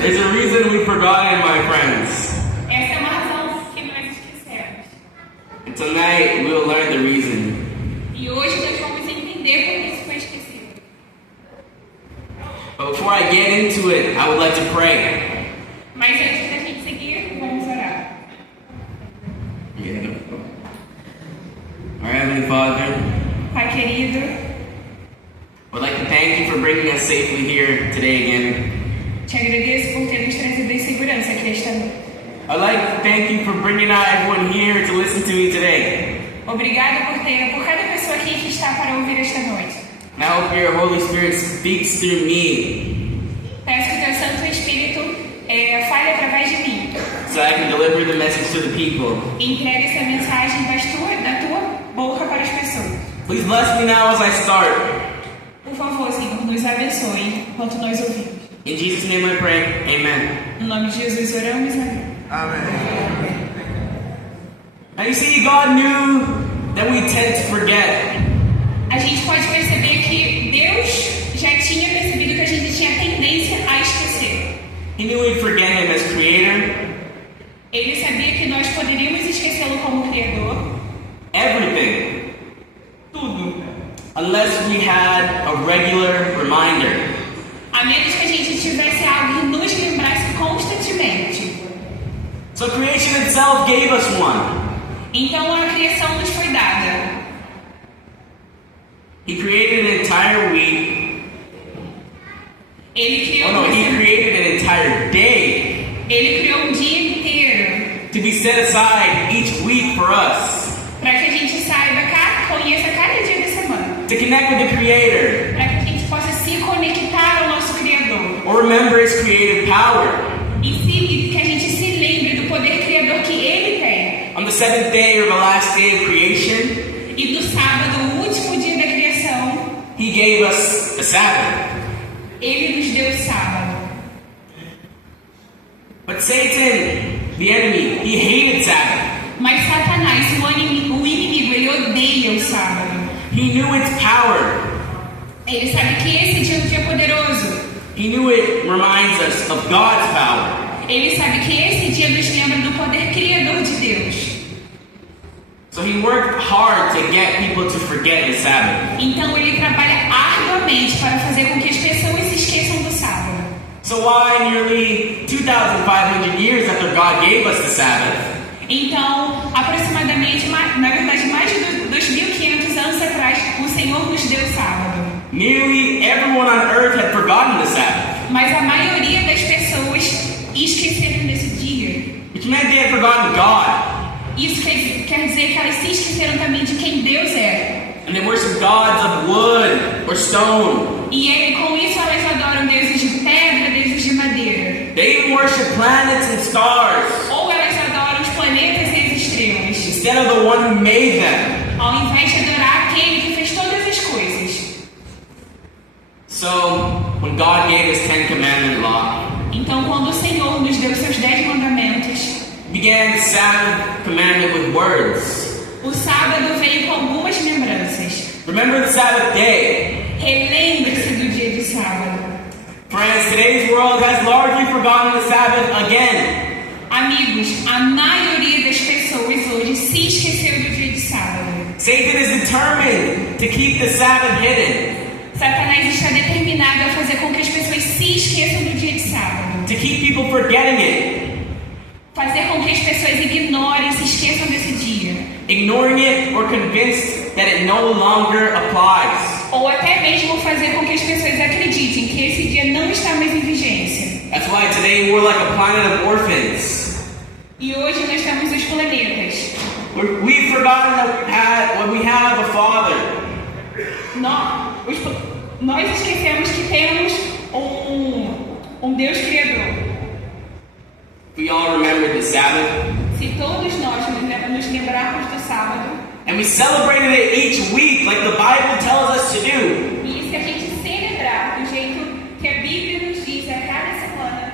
There's a reason we've forgotten, my friends. Essa é uma razão que nós esquecemos. And tonight we'll learn the reason. E hoje nós vamos entender por que isso foi esquecido. But before I get into it, I would like to pray. Mas antes da gente seguir, vamos orar. Yeah. Our Heavenly Father, Pai querido, I'd like to thank you for bringing us safely here today again. te agradeço por ter nos trazido em segurança aqui esta noite. I'd like to thank you for bringing out everyone here to listen to me today. Obrigado por cada pessoa aqui que está para ouvir esta noite. And I hope your Holy Spirit speaks through me Peço que o teu Santo Espírito fale através de mim. so I can deliver the message to the people. E entregue essa mensagem da tua boca para as pessoas. Please bless me now as I start. Por favor, Senhor, nos abençoe enquanto nós ouvimos. In Jesus' name I pray, amen. No nome de Jesus oramos, amém. Amen. Now you see, God knew that we tend to forget. A gente pode perceber que Deus já tinha percebido que a gente tinha tendência a esquecer. He knew we'd forget Him as Creator, Ele sabia que nós poderíamos esquecê-lo como Criador. everything, Tudo. unless we had a regular reminder. A menos que a gente tivesse algo que nos lembrasse constantemente. So creation itself gave us one. Então a criação nos foi dada. He created an entire week. Ele criou, Oh no, He created an entire day ele criou um dia inteiro to be set aside each week for us. para que a gente conheça cada dia da semana. To connect with the Creator Para que a gente possa se conectar ao nosso Criador. or remember His creative power. E que a gente se lembre do poder criador que Ele tem. On the seventh day or the last day of creation, E no sábado, o último dia da criação, He gave us the Sabbath. Ele nos deu o sábado. But Satan, the enemy, he hated Sabbath. Mas Satanás, o inimigo, ele odeia o sábado. He knew its power. Ele sabe que esse dia é um dia poderoso. He knew it reminds us of God's power. Ele sabe que esse dia nos lembra do poder criador de Deus. So he worked hard to get people to forget the Sabbath. Então ele trabalha arduamente para fazer com que as pessoas se esqueçam do sábado. So why nearly 2,500 years after God gave us the Sabbath, Então, aproximadamente, na verdade, mais de 2.500 anos atrás, o Senhor nos deu o sábado. nearly everyone on earth had forgotten the Sabbath, Mas a maioria das pessoas esqueceram desse dia. which meant they had forgotten God, Isso quer dizer que elas se esqueceram também de quem Deus é. and they worshiped gods of wood or stone. E com isso elas adoram deuses de pedra, deuses de madeira. They even worship planets and stars Ou elas adoram os planetas e as estrelas, instead of the one who made them. ao invés de adorar aquele que fez todas as coisas. So when God gave His 10 Commandment law, Então, quando o Senhor nos deu os seus 10 mandamentos, He began the Sabbath commandment with words. o sábado veio com algumas lembranças. Remember the Sabbath day. Relembre-se do dia de sábado. Friends, today's world has largely forgotten the Sabbath again. Amigos, a maioria das pessoas hoje se esqueceu do dia de sábado. Satan is determined to keep the Sabbath hidden, Satanás está determinado a fazer com que as pessoas se esqueçam do dia de sábado. to keep people forgetting it, Fazer com que as pessoas ignorem, se esqueçam desse dia. ignoring it or convinced that it no longer applies. Ou até mesmo fazer com que as pessoas acreditem que esse dia não está mais em vigência. That's why today we're like a planet of orphans. E hoje nós temos os planetas. We've forgotten that we have a Father. Nós esquecemos que temos um Deus Criador. We all remembered the Sabbath, Se todos nós nos lembrarmos do sábado, and we celebrated it each week like the Bible tells us to do, e se a gente celebrar do jeito que a Bíblia nos diz a cada semana,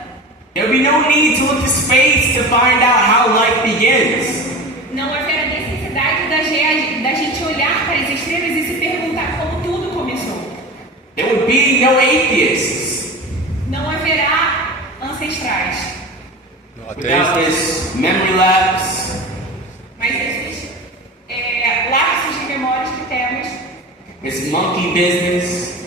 there would be no need to look to space to find out how life begins. não haverá necessidade da gente olhar para as estrelas e se perguntar como tudo começou. There would be no atheists. Não haverá ancestrais. without this memory lapse, Mas esses lapsos de memórias que temos, this monkey business,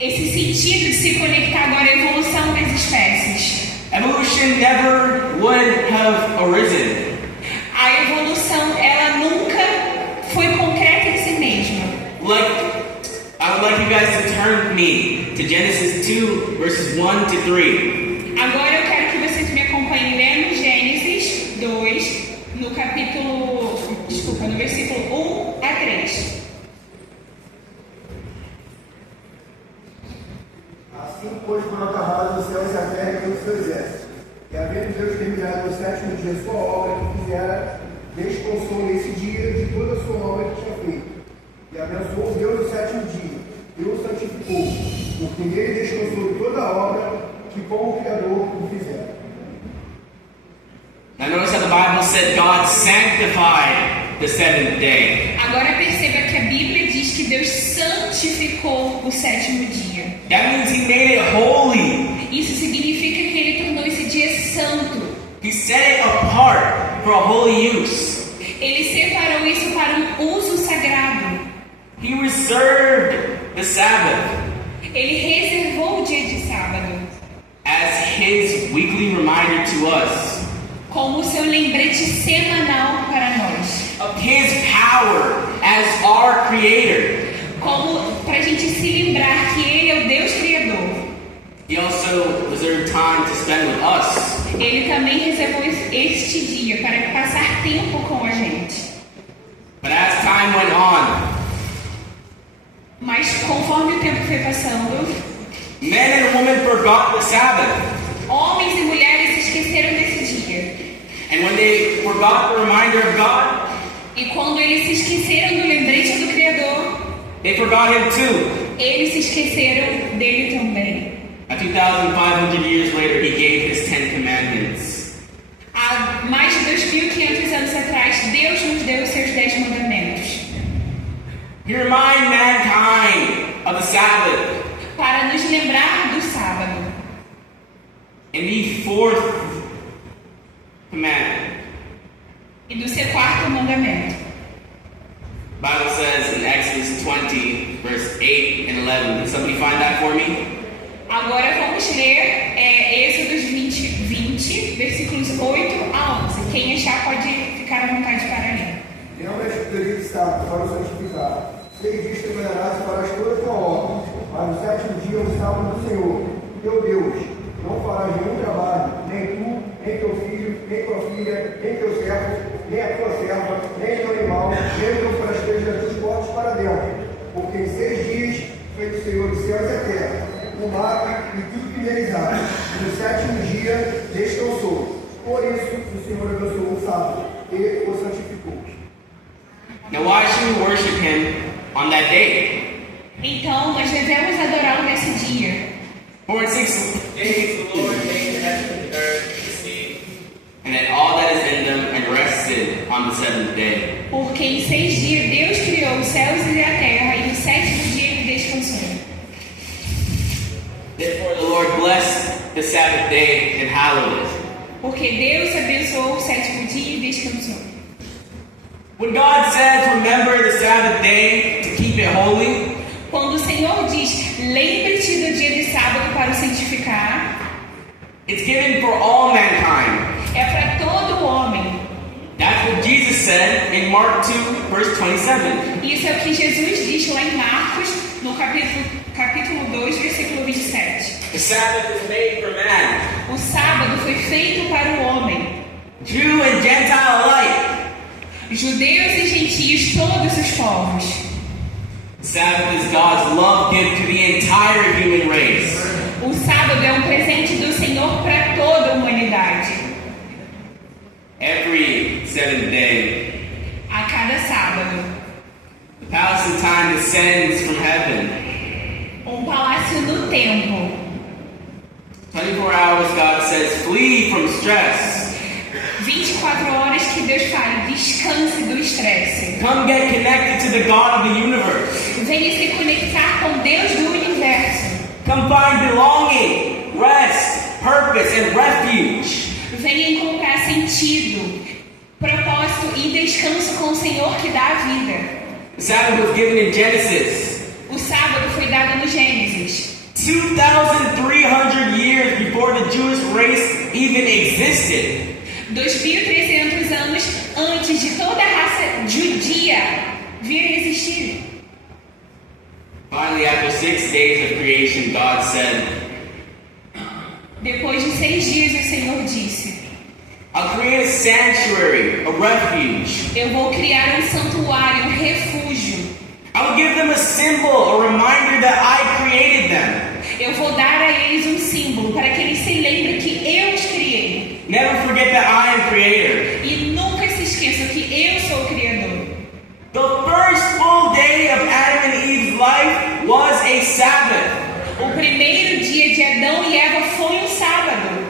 esse sentido de se conectar agora à evolução das espécies. evolution never would have arisen. A evolução, ela nunca foi concreta em si mesma. I would like you guys to turn with me to Genesis 2, verses 1 to 3. Agora eu quero que vocês me acompanhem lendo Gênesis 2, no versículo 1 a 3. Assim, pois, foram acabados os céus e a terra e todo o seu exército. E havendo Deus terminado no sétimo dia sua obra que fizera, descansou nesse dia de toda a sua obra que tinha feito. E abençoou Deus o sétimo dia, e o santificou, porque nele descansou de toda a obra que com o Criador o fizera. Now notice how the Bible said God sanctified the seventh day. Agora perceba que a Bíblia diz que Deus santificou o sétimo dia. That means He made it holy. Isso significa que Ele tornou esse dia santo. He set it apart for a holy use. Ele separou isso para um uso sagrado. He reserved the Sabbath Ele reservou o dia de sábado as His weekly reminder to us como o seu lembrete semanal para nós. of His power as our Creator. Como para a gente se lembrar que Ele é o Deus Criador. He also reserved time to spend with us. Ele também reservou este dia para passar tempo com a gente. But as time went on, Mas conforme o tempo foi passando, men and women forgot the Sabbath. homens e mulheres se esqueceram desse dia. And when they forgot the reminder of God, E quando eles se esqueceram do lembrete do Criador, they forgot Him too. eles se esqueceram dele também. 2,500 years later, He gave His 10 Commandments. Há mais de 2.500 anos atrás, Deus nos deu os seus 10 mandamentos. He reminded mankind of the Sabbath. Para nos lembrar do sábado. In the fourth commandment, E do seu quarto mandamento. the Bible says in Exodus 20, verse 8 and 11. Can somebody find that for me? Agora vamos ler Êxodos 20, versículos 8 a 11. Quem achar pode ficar à vontade para ler. Lembra-te do dia de sábado para o santificar. 6 dias trabalharás e farás toda a tua obra, mas no sétimo dia é o sábado do Senhor, teu Deus. Não farás nenhum trabalho, nem tu, nem teu filho, nem tua filha, nem teu servo, nem a tua serva, nem teu animal, nem o teu forasteiro das tuas portas para dentro. Porque em 6 dias fez o Senhor os céus e a terra, o mar e tudo que neles há. E no sétimo dia descansou. Por isso o Senhor abençoou o sábado e o santificou. Now, why should we worship Him on that day? Então, nós devemos adorá-lo nesse dia. For in 6 days the Lord made the heaven and the earth, the sea, and then all that is in them, and rested on the seventh day. Porque em 6 dias Deus criou os céus e a terra, e no sétimo dia Ele descansou. Therefore the Lord blessed the Sabbath day and hallowed it. Porque Deus abençoou o sétimo dia e descansou. When God says, remember the Sabbath day to keep it holy, Quando o Senhor diz, lembre-te do dia de sábado para o santificar, it's given for all mankind. é para todo homem. That's what Jesus said in Mark 2, verse 27. Isso é o que Jesus diz lá em Marcos, no capítulo 2, versículo 27. The Sabbath is made for man, O sábado foi feito para o homem. Jew and Gentile alike. Judeus e gentios, todos os povos. The Sabbath is God's love gift to the entire human race. O sábado é um presente do Senhor para toda a humanidade. Every seventh day, A cada sábado. the palace of time descends from heaven. Um palácio no tempo. 24 hours, God says, flee from stress. 24 horas que Deus fala, descanse do estresse. Come get connected to the God of the universe. Venha se conectar com Deus do universo. Come find belonging, rest, purpose, and refuge. Venha encontrar sentido, propósito e descanso com o Senhor que dá a vida. The Sabbath was given in Genesis. O sábado foi dado no Gênesis. 2,300 years before the Jewish race even existed. 2.300 anos antes de toda a raça judia vir a existir. Finally, after 6 days of creation, God said, Depois de 6 dias, o Senhor disse: I'll create a sanctuary, a refuge. Eu vou criar um santuário, um refúgio. I will give them a symbol, a reminder that I created them. Eu vou dar a eles um símbolo para que eles se lembrem que eu os criei. Never forget that I am creator. E nunca se esqueçam que eu sou o Criador. The first full day of Adam and Eve's life was a Sabbath. O primeiro dia de Adão e Eva foi um sábado.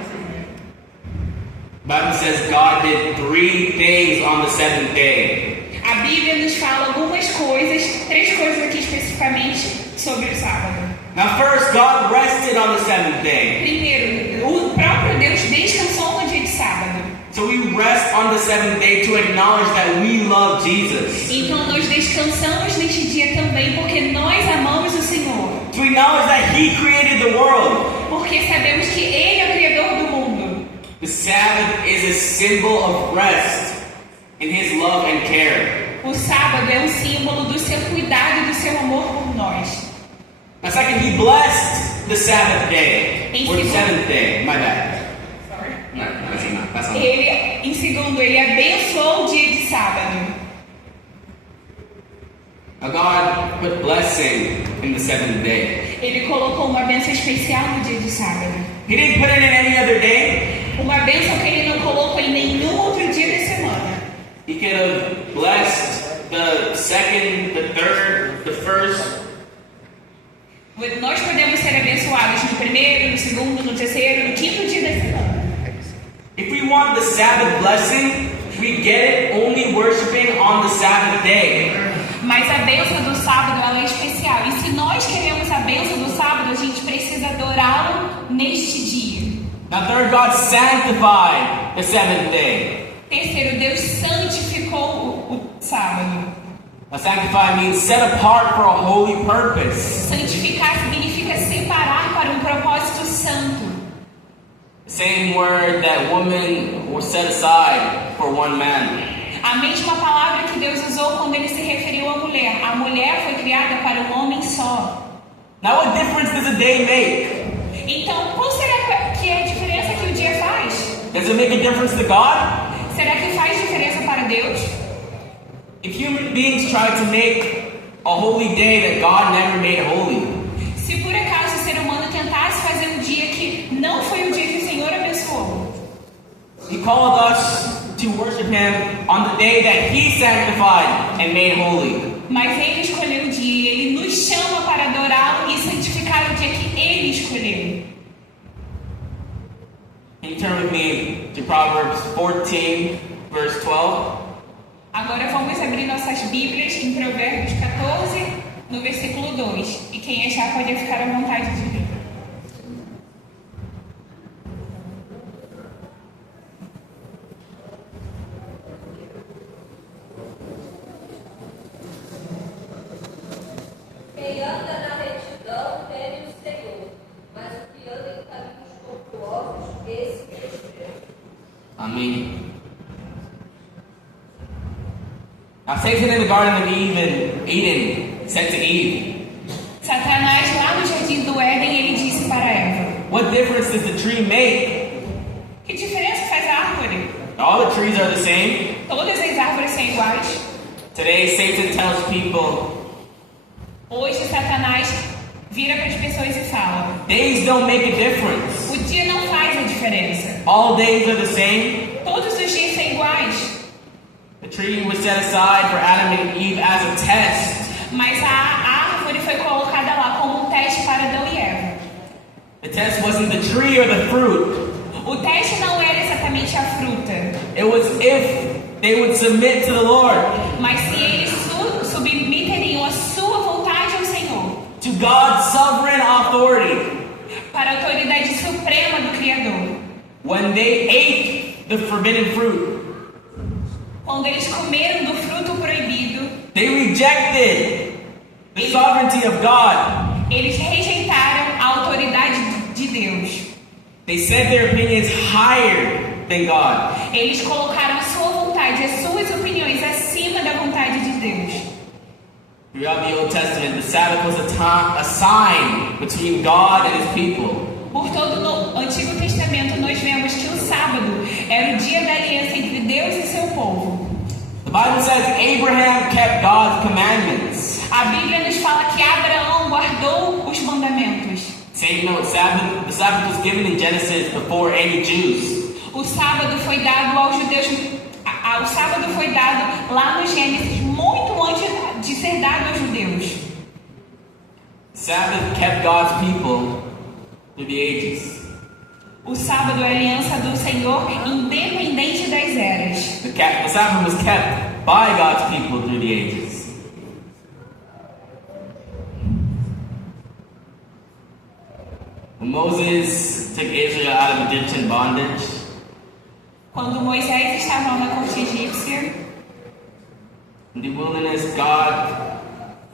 The Bible says God did 3 things on the 7th day. A Bíblia nos fala algumas coisas, 3 coisas aqui especificamente sobre o sábado. Now first, God rested on the 7th day. Primeiro, o próprio Deus descansou no dia de sábado. So we rest on the 7th day to acknowledge that we love Jesus. Então nós descansamos neste dia também porque nós amamos o Senhor. To acknowledge that He created the world. Porque sabemos que Ele é o Criador do mundo. The Sabbath is a symbol of rest in His love and care. O sábado é um símbolo do seu cuidado e do seu amor por nós. Now second, He blessed the Sabbath day. Or the Em 7th day, my bad. Sorry. No, that's not. Em segundo, ele abençoou o dia de sábado. Now God put blessing in the 7th day. Ele colocou uma bênção especial no dia de sábado. He didn't put it in any other day. Uma bênção que ele não colocou em nenhum outro dia da semana. He could have blessed the 2nd, the 3rd, the 1st. Nós podemos ser abençoados no primeiro, no segundo, no terceiro, no quinto dia da semana. If we want the Sabbath blessing, we get it only worshiping on the Sabbath day. Mas a bênção do sábado ela é especial. E se nós queremos a bênção do sábado, a gente precisa adorá-lo neste dia. Now third, God sanctified the 7th day. Terceiro, Deus santificou o sábado. Now sanctify means set apart for a holy purpose. Santificar significa separar para um propósito santo. Same word that woman was set aside for one man. A mesma palavra que Deus usou quando ele se referiu à mulher. A mulher foi criada para um homem só. Now what difference does a day make? Então, qual será que é a diferença que o dia faz? Does it make a difference to God? Será que faz diferença para Deus? If human beings try to make a holy day that God never made holy, Se por acaso o ser humano tentasse fazer um dia que não foi o dia que o Senhor abençoou, He called us to worship Him on the day that He sanctified and made holy. mas Ele escolheu o dia e Ele nos chama para adorá-lo e santificar o dia que Ele escolheu. Can you turn with me to Proverbs 14, verse 12? Agora vamos abrir nossas Bíblias em Provérbios 14, no versículo 2. E quem achar pode ficar à vontade de ler. Quem anda na retidão teme o Senhor, mas o que anda em caminhos tortuosos, esse despreza. Amém. Now Satan in the Garden of Eden said to Eve, Satanás, lá no jardim do Éden, ele disse para Eva: what difference does the tree make? Que diferença faz a árvore? All the trees are the same. Todas as árvores são iguais. Today Satan tells people, Hoje Satanás vira para as pessoas e fala: days don't make a difference. o dia não faz a diferença. All days are the same. Todos os dias são iguais. The tree was set aside for Adam and Eve as a test. Mas a árvore foi colocada lá como um teste para Adão e Eva. The test wasn't the tree or the fruit. O teste não era exatamente a fruta, It was if they would submit to the Lord, mas se eles submeteriam a sua vontade ao Senhor, to God's sovereign authority. Criador. When they ate the forbidden fruit, Quando eles comeram do fruto proibido, they rejected the sovereignty of God. eles rejeitaram a autoridade de Deus. They set their opinions higher than God. Eles colocaram a sua vontade, as suas opiniões acima da vontade de Deus. Throughout the Old Testament, the Sabbath was a sign between God and His people. Por todo o Antigo Testamento, nós vemos que o sábado era o dia da aliança entre Deus e seu povo. The Bible says Abraham kept God's commandments. A Bíblia nos fala que Abraão guardou os mandamentos. Take note, the Sabbath was given in Genesis before any Jews. O sábado foi dado aos judeus. O sábado foi dado lá no Gênesis, muito antes de ser dado aos judeus. Sabbath kept God's people through the ages. O sábado é a aliança do Senhor, independente das eras. The Sabbath was kept by God's people through the ages. When Moses took Israel out of Egyptian bondage, Quando Moisés estava na corte egípcia, in the wilderness, God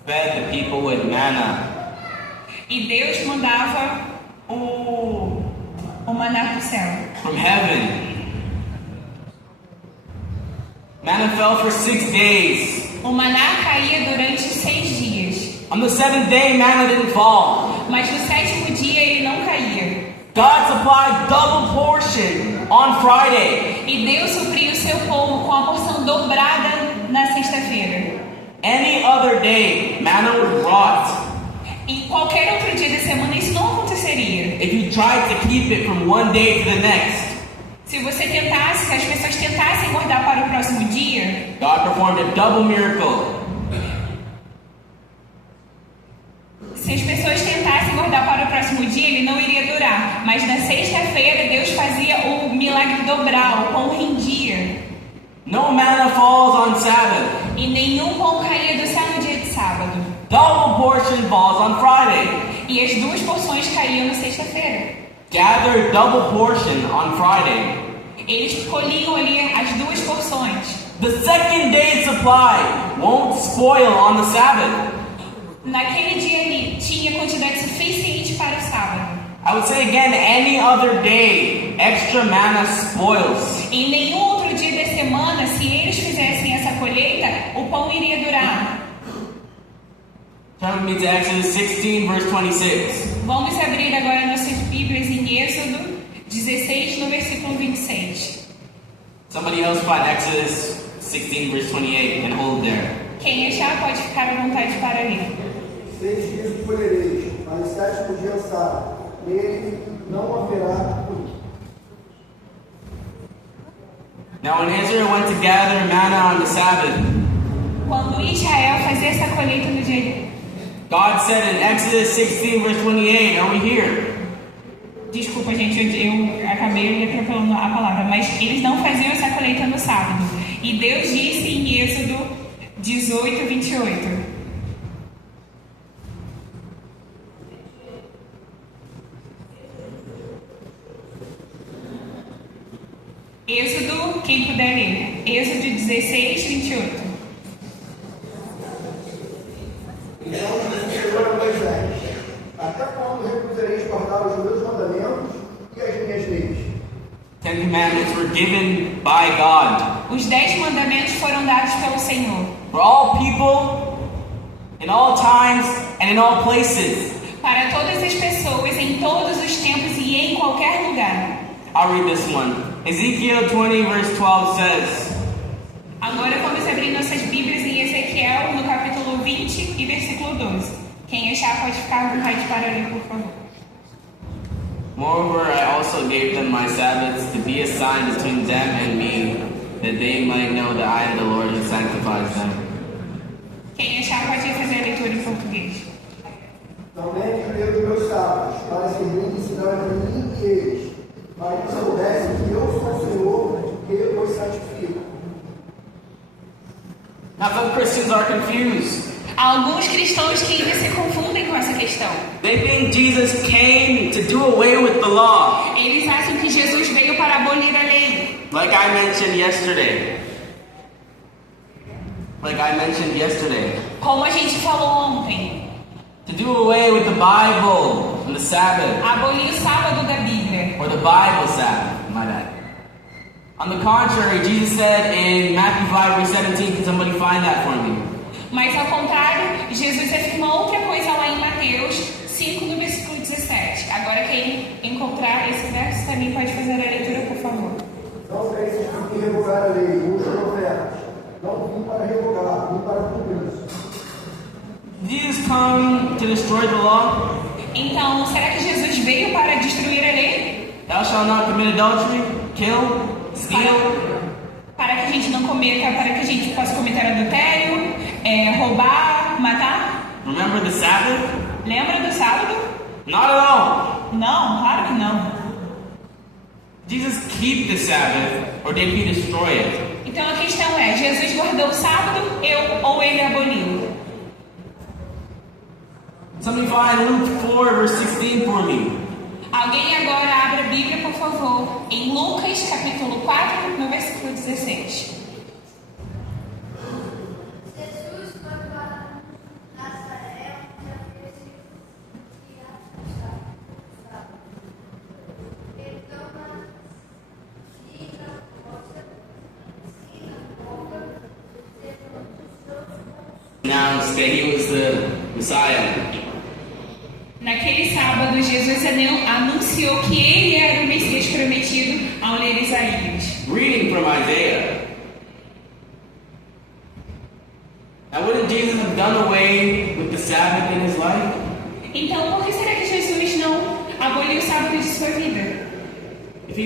fed the people with manna. e Deus mandava o maná do céu. From heaven. Manna fell for 6 days. O maná caía durante 6 dias, On the 7th day, manna didn't fall. mas no 7º dia ele não caía. God supplied double portion on Friday. E Deus supriu o seu povo com a porção dobrada na sexta-feira. Any other day, manna would rot. Em qualquer outro dia da semana isso não aconteceria. If you tried to keep it from one day to the next, Se você tentasse, se as pessoas tentassem guardar para o próximo dia, God performed a double miracle. se as pessoas tentassem guardar para o próximo dia, ele não iria durar. Mas na sexta-feira Deus fazia o milagre dobrar, o pão rendia. No manna falls on Sabbath. E nenhum pão caía do céu no dia de sábado. Double portion falls on Friday. E as duas porções caíam na sexta-feira. Gather double portion on Friday. Eles colhiam ali as duas porções. The second day's supply won't spoil on the Sabbath. Naquele dia ali tinha quantidade suficiente para o sábado. I would say again, any other day, extra manna spoils. Em nenhum outro dia da semana, se eles fizessem essa colheita, o pão iria durar. Turn with me to Exodus 16, verse 26. Vamos abrir agora nossas Bíblias em Êxodo 16, no versículo 26. Somebody else find Exodus 16, verse 28 and hold there. Quem achar pode ficar à vontade para ler. 6 dias colhereis, mas o 7º dia é sábado. Nele não haverá fruto. Now when Israel went to gather manna on the Sabbath, Quando Israel fazia essa colheita no dia... God said in Exodus 16, verse 28, are we here? Desculpa, gente, eu acabei atropelando a palavra, mas eles não faziam essa colheita no sábado. E Deus disse em Êxodo 18, 28. Êxodo, quem puder ler. Êxodo 16, 28. Então disse o Senhor a Moisés: até quando recusareis guardar os meus mandamentos e as minhas leis? 10 commandments were given by God Os 10 mandamentos foram dados pelo Senhor for all people, in all times, and in all places. para todas as pessoas, em todos os tempos e em qualquer lugar. I'll read this one. Ezekiel 20, verse 12 says, Agora vamos abrir nossas Bíblias em Ezequiel, no capítulo 20 e versículo 12. Quem achar pode ficar à vontade para ler, por favor. Moreover, I also gave them my Sabbaths to be a sign between them and me, that they might know that I am the Lord who sanctifies them. Quem achar pode fazer a leitura em português. Também cuidei dos meus sábados, para servirem de sinal entre mim e eles, para que soubessem que eu sou o Senhor, que eu os santifico. Now some Christians are confused. Há alguns cristãos que ainda se confundem com essa questão. They think Jesus came to do away with the law. Eles acham que Jesus veio para abolir a lei. Like I mentioned yesterday. Como a gente falou ontem, To do away with the Bible and the Sabbath. abolir o sábado da Bíblia. Or the Bible Sabbath, my bad. On the contrary, Jesus said in Matthew 5 verse 17, can somebody find that for me? Mas ao contrário, Jesus afirma outra coisa lá em Mateus 5, no versículo 17. Agora quem encontrar esse verso também pode fazer a leitura, por favor. Não pensem que revogar a lei, os profetas. Não vim para revogar, vim para cumprir. Did Jesus come to destroy the law? Então, será que Jesus veio para destruir a lei? Thou shalt not commit adultery, kill, steal. Para que a gente não cometa, para que a gente possa cometer adultério, roubar, matar? Remember the Sabbath? Lembra do sábado? Not at all. Não, claro que não. Jesus keep the Sabbath, or did he destroy it? Então a questão é, Jesus guardou o sábado ou ele aboliu? Somebody find Luke 4 verse 16 for me. Alguém agora abra a Bíblia, por favor, em Lucas capítulo 4, no versículo 16. Jesus foi para Nazaré, onde havia sido criado no sábado. Então, na sinagoga, Announced that he was the Messiah. Naquele sábado, Jesus anunciou que ele era o Messias prometido ao ler Isaías. Reading from Isaiah. Now, wouldn't Jesus have done away with the Sabbath in his life? Então, por que será que Jesus não aboliu o sábado de sua vida? If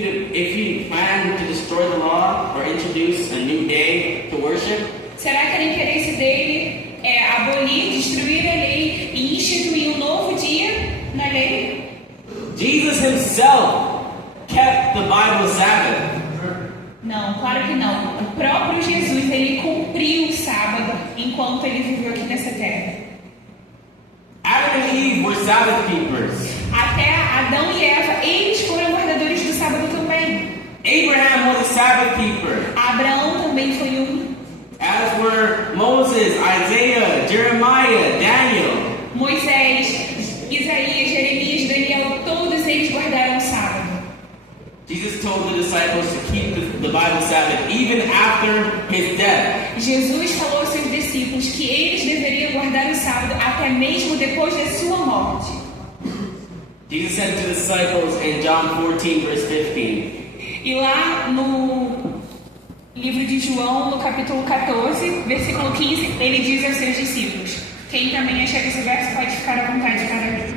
he planned to destroy the law or introduce a new day to worship, Será que era interesse dele abolir, destruir a lei e instituir um novo dia na lei? Jesus himself kept the Bible Sabbath. Não, claro que não. O próprio Jesus, ele cumpriu o sábado enquanto ele viveu aqui nessa terra. Adam and Eve were Sabbath keepers. Até Adão e Eva, eles foram guardadores do sábado também. Abraham was a Sabbath keeper, Abraão também foi um. as were Moses, Isaiah, Jeremiah, Daniel. Moisés, Isaías, Jeremias, Daniel, todos eles guardaram o sábado. Jesus told the disciples to keep the Bible Sabbath even after his death. Jesus falou aos seus discípulos que eles deveriam guardar o sábado até mesmo depois da sua morte. Jesus said to the disciples in John 14 verse 15, E lá no livro de João, no capítulo 14, versículo 15, ele diz aos seus discípulos. Quem também achar esse verso pode ficar à vontade para ler.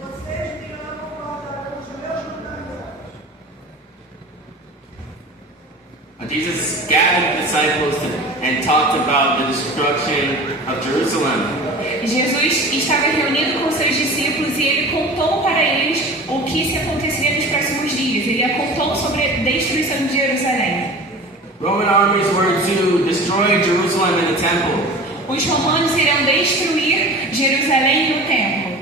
Vocês me amam, guardarão os meus mandamentos. Jesus gathered the disciples and talked about the destruction of Jerusalem. Jesus estava reunido com seus discípulos e ele contou para eles o que se aconteceria nos próximos dias. Ele contou sobre a destruição de Jerusalém. Roman armies were to destroy Jerusalem and the temple. Os romanos irão destruir Jerusalém e o templo.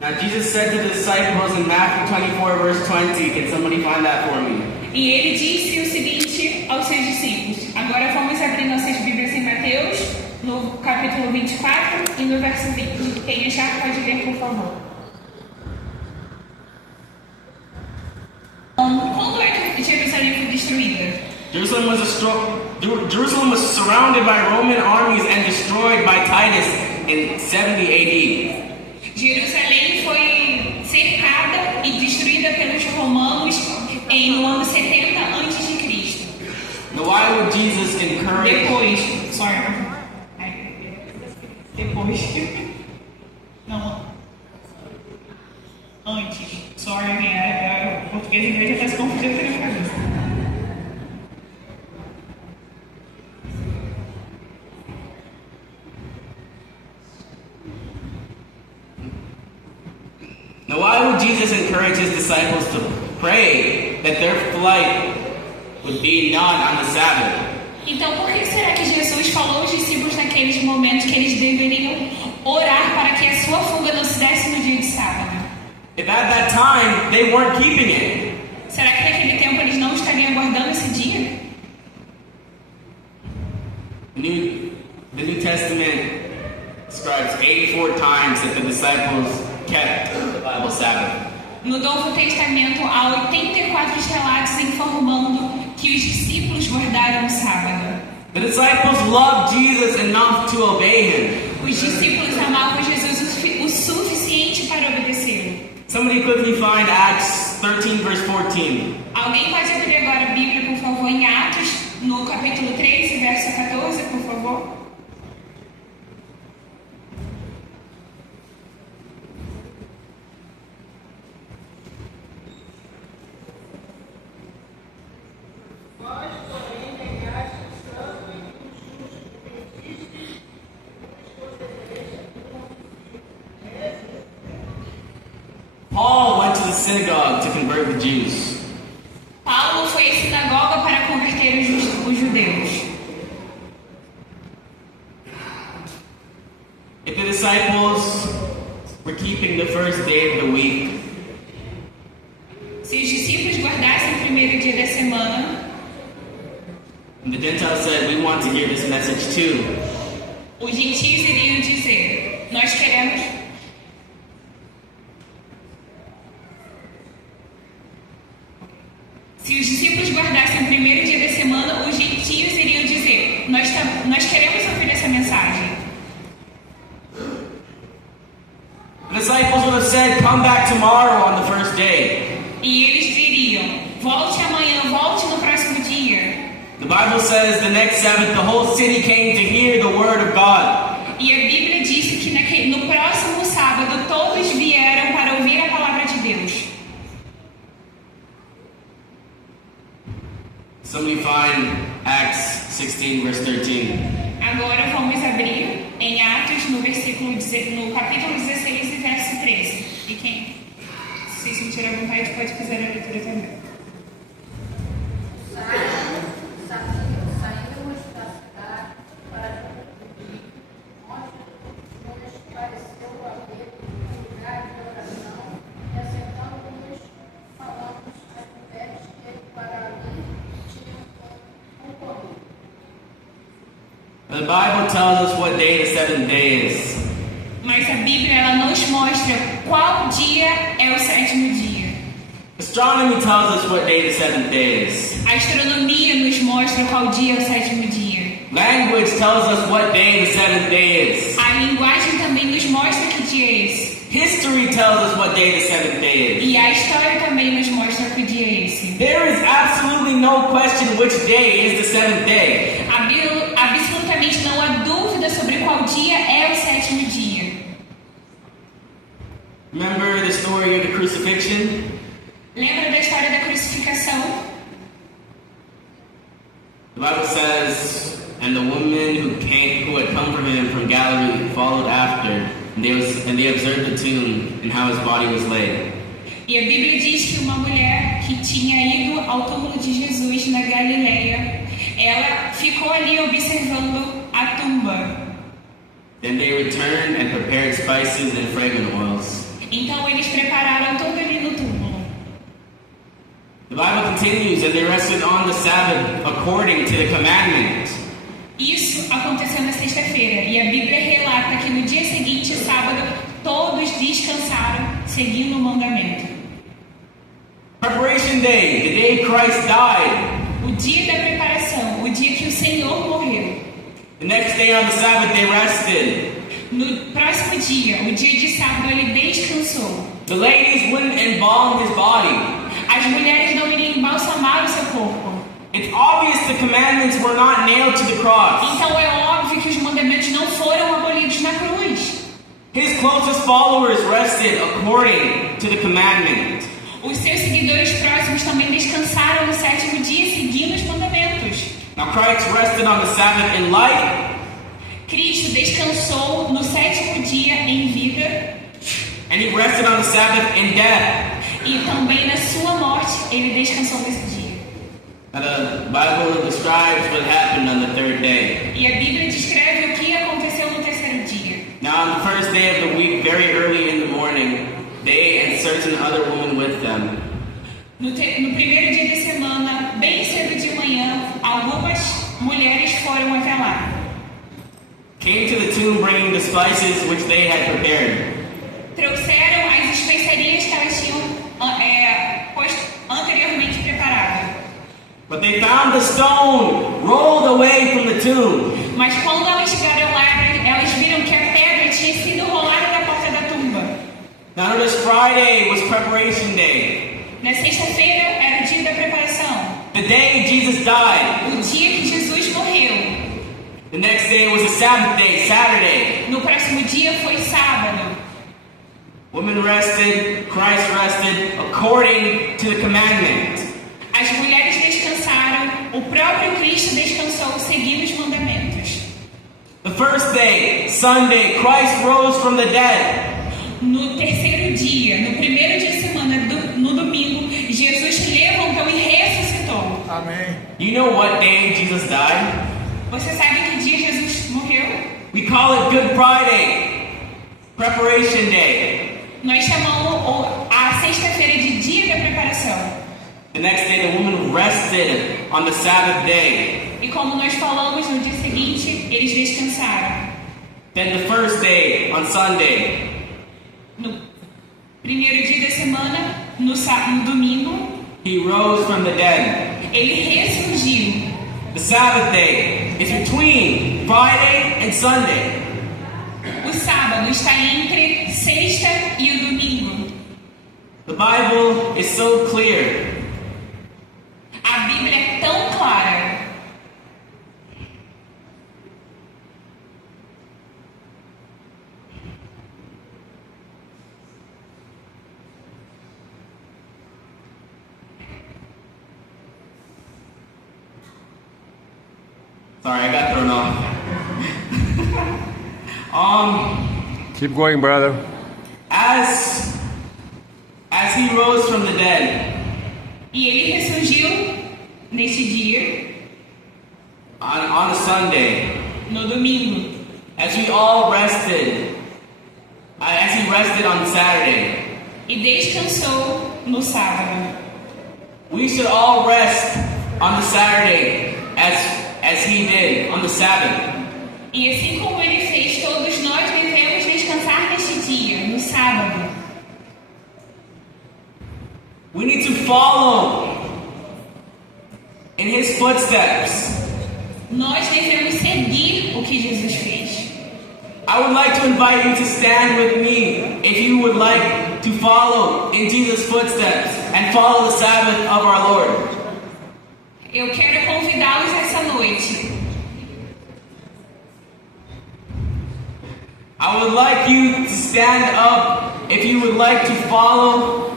Now Jesus said to the disciples in Matthew 24 verse 20, can somebody find that for me? E ele disse o seguinte aos seus discípulos. Agora vamos abrir nossas Bíblias em Mateus, no capítulo 24 e no verso 20. Quem achar pode ler, por favor. Quando é que Jerusalém foi destruída? Jerusalem was surrounded by Roman armies and destroyed by Titus in 70 AD. Jerusalém foi cercada e destruída pelos romanos no ano 70 a.C. Now why would Jesus encourage... Depois. Não. Antes. Sorry, o português e inglês já está se confundindo na minha cabeça. Now why would Jesus encourage his disciples to pray that their flight would be not on the Sabbath? Então, por que será que Jesus falou aos discípulos naqueles momentos que eles deveriam orar para que a sua fuga não se desse no dia de sábado? if at that time they weren't keeping it? Será que naquele tempo eles não estariam guardando esse dia? The New Testament describes 84 times that the disciples kept the Bible Sabbath. No Novo Testamento, há 84 relatos informando que os discípulos guardaram o sábado. The disciples loved Jesus enough to obey him. Os discípulos amavam Jesus o suficiente para obedecê-lo. Somebody quickly find Acts 13 verse 14. Alguém pode abrir agora a Bíblia, por favor, em Atos, no capítulo 13, verso 14, por favor. Paul went to the synagogue to convert the Jews. Paulo foi à sinagoga para converter os judeus. If the disciples were keeping the first day of the week, Se os discípulos guardassem o primeiro dia da semana, and the Gentiles said, we want to hear this message too, os gentios iriam dizer: nós queremos. Se os discípulos guardassem o primeiro dia da semana, os gentios iriam dizer: nós queremos ouvir essa mensagem. the disciples would have said, come back tomorrow on the first day. E eles diriam: volte amanhã, volte no próximo dia. The Bible says the next Sabbath, the whole city came to hear the word of God. E a Bíblia disse que no próximo sábado todos vieram para ouvir a palavra de Deus. Somebody find Acts 16 verse 13. Agora vamos abrir em Atos no capítulo 16 e verso 13. E quem se sentir à vontade pode fazer a leitura também. Saímos da cidade para onde nos pareceu haver um lugar de oração, e assentando-nos, falamos às mulheres que para ali tinham concorrido. The Bible tells us what day the seventh day is. Mas a Bíblia ela nos mostra qual dia é o sétimo dia. Astronomy tells us what day the seventh day is. A astronomia nos mostra qual dia é o sétimo dia. Language tells us what day the seventh day is. A linguagem também nos mostra que dia é esse. History tells us what day the seventh day is. E a história também nos mostra que dia é esse. There is absolutely no question which day is the seventh day. Absolutamente não há dúvida sobre qual dia é o sétimo dia. Remember the story of the crucifixion? Lembra da história da crucificação? The Bible says, and the woman who had come from him from Galilee followed after, and they observed the tomb and how his body was laid. E a Bíblia diz que uma mulher que tinha ido ao túmulo de Jesus na Galileia, ela ficou ali observando a tumba. Then they returned and prepared spices and fragrant oils. Então eles prepararam tudo ali no túmulo. The Bible continues, and they rested on the Sabbath according to the commandment. Isso aconteceu na sexta-feira, e a Bíblia relata que no dia seguinte, sábado, todos descansaram seguindo o mandamento. Preparation Day, the day Christ died. O dia da preparação, o dia que o Senhor morreu. The next day on the Sabbath they rested. No próximo dia, o dia de sábado, ele descansou. The ladies wouldn't embalm his body. As mulheres não iriam embalsamar o seu corpo. It's obvious the commandments were not nailed to the cross. Então é óbvio que os mandamentos não foram abolidos na cruz. His closest followers rested according to the commandment. Os seus seguidores próximos também descansaram no sétimo dia, seguindo os mandamentos. Now Christ rested on the Sabbath in life. Cristo descansou no sétimo dia em vida. And he rested on the Sabbath in death. E também na sua morte, ele descansou nesse dia. Now the Bible describes what happened on the third day. E a Bíblia descreve o que aconteceu no terceiro dia. Now on the first day of the week, very early in the morning, they and certain other woman with them. No primeiro dia da semana, bem cedo de manhã, algumas mulheres foram até lá. Came to the tomb bringing the spices which they had prepared. Trouxeram as especiarias que elas tinham anteriormente preparado. But they found the stone rolled away from the tomb. Mas quando elas chegaram lá, elas viram que a pedra tinha sido rolada da porta da tumba. Now notice Friday was preparation day. Na sexta-feira era o dia da preparação. The day Jesus died. O dia que Jesus morreu. The next day was a Sabbath day, Saturday. No próximo dia foi sábado. Women rested, Christ rested, according to the commandment. As mulheres descansaram, o próprio Cristo descansou seguindo os mandamentos. The first day, Sunday, Christ rose from the dead. No terceiro dia, no primeiro dia de semana, no domingo, Jesus levantou e ressuscitou. Amém. You know what day Jesus died? Você sabe que dia Jesus morreu? We call it Good Friday, Preparation Day. Nós chamamos a sexta-feira de dia da preparação. The next day, the woman rested on the Sabbath day. E como nós falamos, no dia seguinte, eles descansaram. Then the first day, on Sunday, No primeiro dia da semana, no domingo, he rose from the dead. ele ressurgiu. The Sabbath day is between Friday and Sunday. O sábado está entre sexta e o domingo. The Bible is so clear. A Bíblia é tão clara. Sorry, I got thrown off. Keep going, brother. As he rose from the dead E ele ressurgiu neste dia, on a Sunday, no domingo. as we all rested, as he rested on Saturday, E descansou no sábado. we should all rest on the Saturday as he did on the Sabbath. E assim como ele fez, todos nós devemos descansar neste dia, no sábado. We need to follow in his footsteps. Nós devemos seguir o que Jesus fez. I would like to invite you to stand with me if you would like to follow in Jesus' footsteps and follow the Sabbath of our Lord. Eu quero convidá-los essa noite. I would like you to stand up if you would like to follow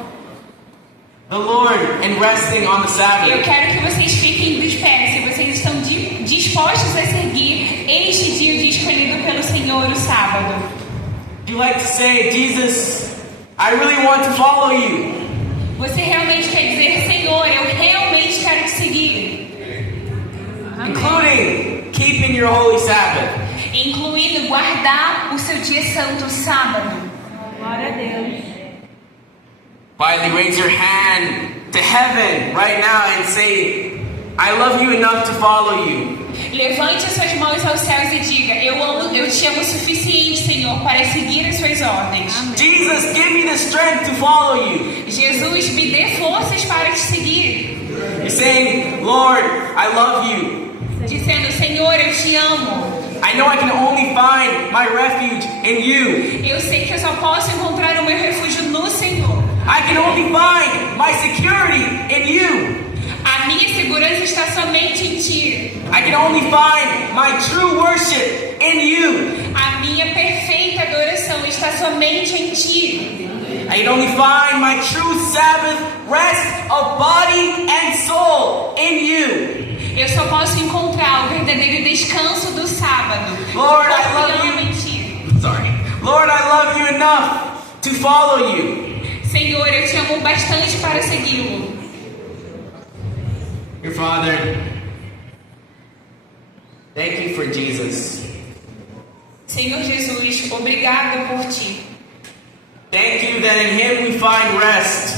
the Lord in resting on the Eu Sabbath. quero que vocês fiquem de pé, se vocês estão dispostos a seguir este dia escolhido pelo Senhor, o sábado. If you like to say, Jesus, I really want to follow you. Você realmente quer dizer, Senhor, eu realmente quero te seguir. Including keeping your holy Sabbath. Incluindo guardar o seu dia santo, o sábado. Glória a Deus. Quietly raise your hand to heaven right now and say, I love you enough to follow you. Levante as suas mãos aos céus e diga, eu te amo o suficiente, Senhor, para seguir as suas ordens. Jesus, give me the strength to follow you. Jesus, me dê forças para te seguir. You're saying, Lord, I love you. Dizendo, Senhor, eu te amo. I know I can only find my refuge in you. Eu sei que eu só posso encontrar o meu refúgio no Senhor. I can only find my security in you. A minha segurança está somente em Ti. I can only find my true worship in you. A minha perfeita adoração está somente em Ti. I can only find my true Sabbath rest of body and soul in you. Eu só posso encontrar o verdadeiro descanso do sábado. Lord, I love Confiando you. em Ti. Sorry. Lord, I love you enough to follow you. Senhor, eu te amo bastante para segui-lo. Your Father, thank you for Jesus. Senhor Jesus, obrigado por Ti. Thank you that in Him we find rest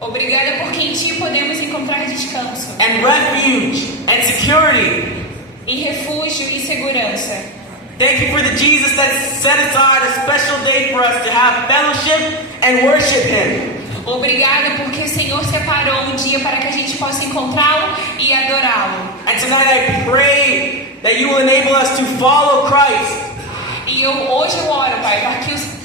Obrigada porque em Ti podemos encontrar descanso and refuge and security. e refúgio e segurança. Thank you for the Jesus that set aside a special day for us to have fellowship and worship Him. Obrigada porque o Senhor separou um dia para que a gente possa encontrá-lo e adorá-lo. And tonight I pray that you will enable us to follow Christ. E hoje eu oro, Pai,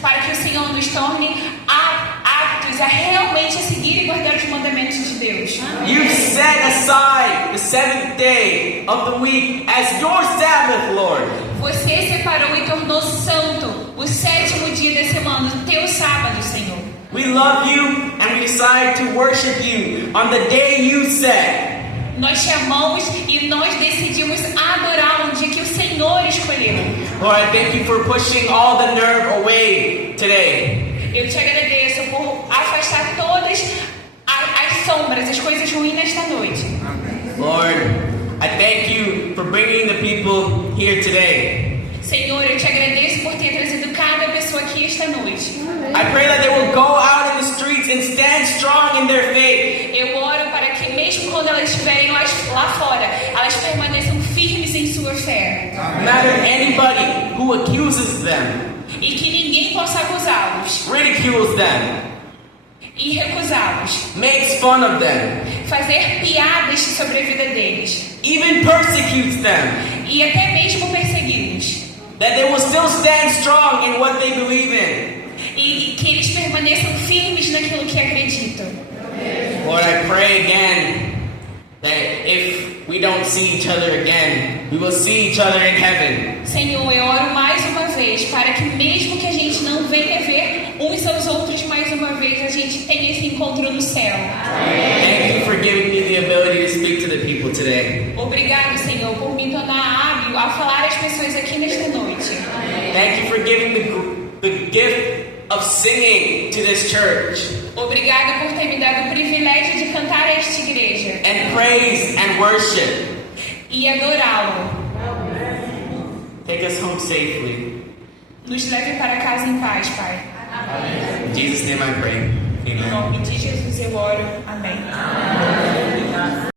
para que o Senhor nos torne aptos a realmente seguir e guardar os mandamentos de Deus. You set aside the seventh day of the week as your Sabbath, Lord. Você separou e tornou santo o 7º dia da semana, o teu sábado, Senhor. We love you and we decide to worship you on the day you set. Nós te amamos e nós decidimos adorar um dia que o Senhor escolheu. Lord, I thank you for pushing all the nerve away today. Eu te agradeço por afastar todas as sombras, as coisas ruins nesta noite. Lord, I thank you for bringing the people here today. Senhor, eu te agradeço por ter trazido cada pessoa aqui esta noite. I pray that they will go out in the streets and stand strong in their faith. Eu oro para que mesmo quando elas estiverem lá fora, elas permaneçam firmes em sua fé. No matter anybody who accuses them, E que ninguém possa acusá-los ridicules them, e recusá-los. makes fun of them, Fazer piadas sobre a vida deles. even persecutes them, E até mesmo persegui-los. that they will still stand strong in what they believe in. E que eles permaneçam firmes naquilo que acreditam. Lord, I pray again that if we don't see each other again, we will see each other in heaven. Senhor, eu oro mais uma vez para que mesmo que a gente não venha ver uns aos outros mais uma vez, a gente tenha esse encontro no céu. Thank you for giving me the ability to speak to the people today. Obrigado, Senhor, por me tornar hábil ao falar às pessoas aqui nesta noite. Thank you for giving the gift of singing to this church Obrigado por ter me dado o privilégio de cantar a esta igreja and praise and worship. e adorá-lo. Take us home safely. Nos leve para casa em paz, Pai. In Jesus' name I pray. Em Amen. nome de Jesus eu oro. Amém.